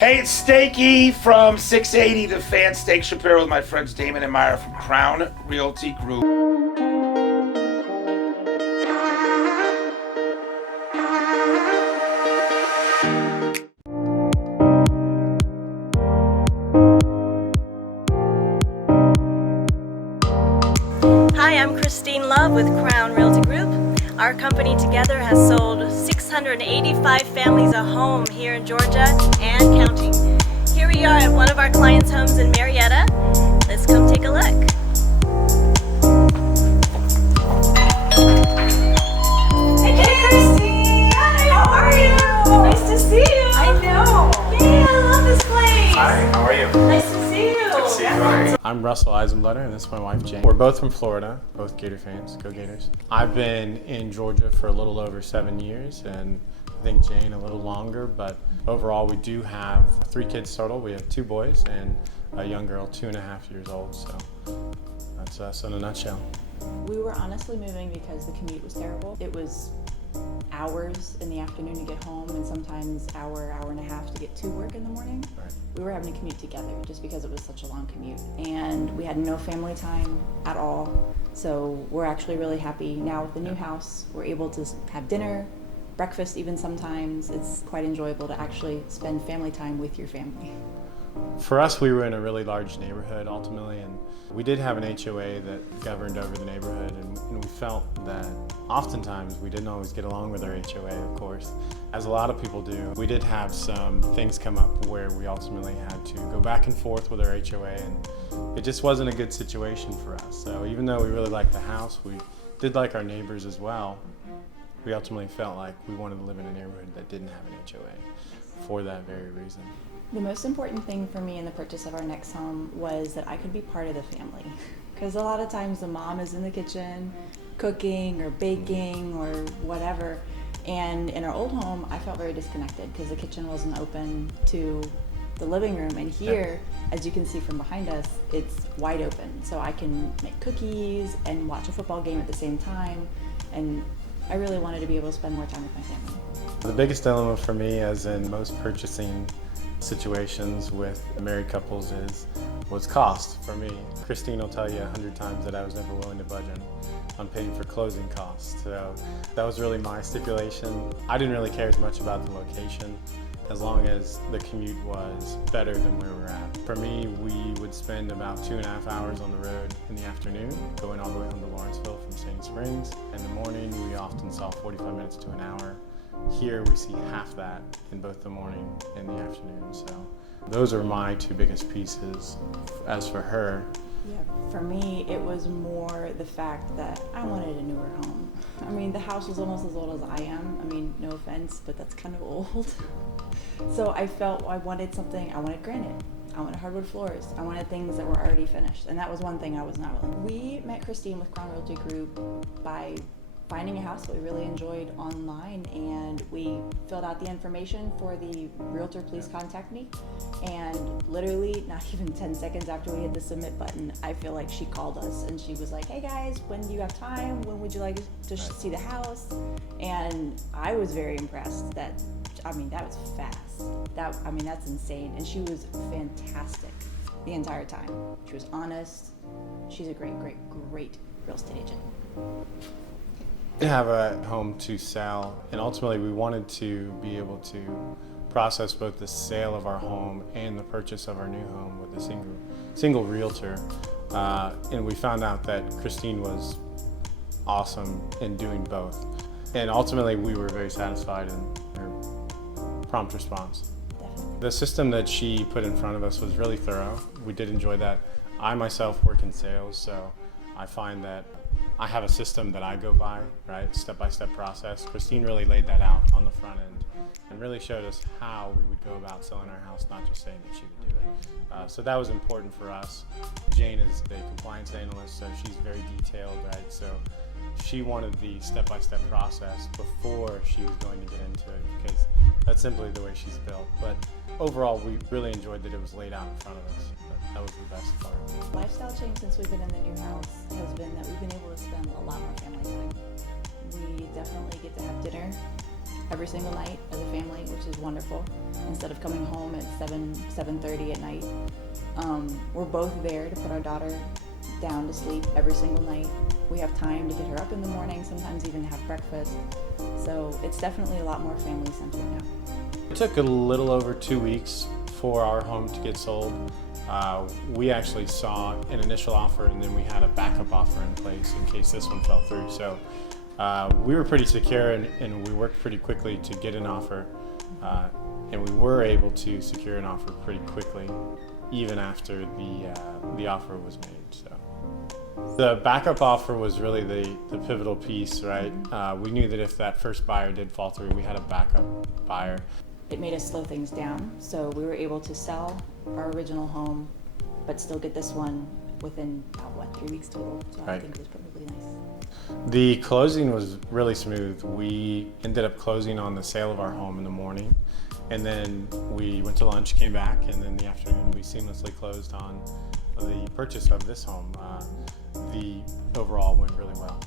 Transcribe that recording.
Hey, it's Steaky from 680 The Fan Steak Shapiro with my friends Damian and Mayra from Crown Realty Group. Hi, I'm Christine Love with Crown Realty Group. Our company together has sold 685 families a home here in Georgia and counting. Here we are at one of our clients' homes in Marietta. Let's come take a look. Hey Christine! Hi, how are you? Nice to see you. I know. Yay, I love this place. Hi, how are you? Nice to see you. Good to see you. How are you? I'm Russel Isenbletters, and this is my wife, Jane. We're both from Florida, both Gator fans. Go Gators. I've been in Georgia for a little over 7 years, and I think Jane a little longer, but overall we do have 3 kids total. We have 2 boys and a young girl, 2.5 years old, so that's us in a nutshell. We were honestly moving because the commute was terrible. It was hours in the afternoon to get home and sometimes hour and a half to get to work in the morning. Right. We were having to commute together just because it was such a long commute. And we had no family time at all. So we're actually really happy now with the new house. We're able to have dinner, breakfast even sometimes. It's quite enjoyable to actually spend family time with your family. For us, we were in a really large neighborhood ultimately, and we did have an HOA that governed over the neighborhood, and we felt that oftentimes we didn't always get along with our HOA, of course, as a lot of people do. We did have some things come up where we ultimately had to go back and forth with our HOA, and it just wasn't a good situation for us. So even though we really liked the house, we did like our neighbors as well, we ultimately felt like we wanted to live in a neighborhood that didn't have an HOA for that very reason. The most important thing for me in the purchase of our next home was that I could be part of the family. Because a lot of times the mom is in the kitchen cooking or baking or whatever. And in our old home, I felt very disconnected because the kitchen wasn't open to the living room. And here, as you can see from behind us, it's wide open. So I can make cookies and watch a football game at the same time. And I really wanted to be able to spend more time with my family. The biggest dilemma for me, as in most purchasing situations with married couples, was cost for me. Christine will tell you 100 times that I was never willing to budge on paying for closing costs. So that was really my stipulation. I didn't really care as much about the location as long as the commute was better than where we're at. For me, we would spend about 2.5 hours on the road in the afternoon, going all the way home to Lawrenceville from Sandy Springs. In the morning, we often saw 45 minutes to an hour. Here we see half that in both the morning and the afternoon. So those are my 2 biggest pieces. As for her, Yeah, for me, it was more the fact that I wanted a newer home. I mean, the house was almost as old as I am. I mean, no offense, but that's kind of old. So I felt I wanted something, I wanted granite. I wanted hardwood floors. I wanted things that were already finished. And that was one thing I was not willing. We met Christine with Crown Realty Group by finding a house that we really enjoyed online, and we filled out the information for the realtor, please contact me. And literally not even 10 seconds after we hit the submit button, I feel like she called us and she was like, hey guys, when do you have time? When would you like to see the house? And I was very impressed that was fast. That's insane. And she was fantastic the entire time. She was honest. She's a great real estate agent. We have a home to sell, and ultimately we wanted to be able to process both the sale of our home and the purchase of our new home with a single realtor. And we found out that Christine was awesome in doing both. And ultimately we were very satisfied in her prompt response. Definitely. The system that she put in front of us was really thorough. We did enjoy that. I myself work in sales, so I find that I have a system that I go by, right? Step-by-step process. Christine really laid that out on the front end and really showed us how we would go about selling our house, not just saying that she would do it. So that was important for us. Jane is the compliance analyst, so she's very detailed, right? So she wanted the step-by-step process before she was going to get into it, because that's simply the way she's built. But overall, we really enjoyed that it was laid out in front of us. That was the best part. Lifestyle change since we've been in the new house has been that we've been able to spend a lot more family time. We definitely get to have dinner every single night as a family, which is wonderful. Instead of coming home at 7:30 at night, we're both there to put our daughter down to sleep every single night. We have time to get her up in the morning, sometimes even have breakfast. So it's definitely a lot more family centered now. It took a little over 2 weeks for our home to get sold. We actually saw an initial offer, and then we had a backup offer in place in case this one fell through. So we were pretty secure, and we worked pretty quickly to get an offer, and we were able to secure an offer pretty quickly, even after the offer was made. So the backup offer was really the pivotal piece, right? We knew that if that first buyer did fall through, we had a backup buyer. It made us slow things down, so we were able to sell our original home, but still get this one within about 3 weeks total. So I Right. think it was probably nice. The closing was really smooth. We ended up closing on the sale of our home in the morning, and then we went to lunch, came back, and then in the afternoon we seamlessly closed on the purchase of this home. The overall went really well.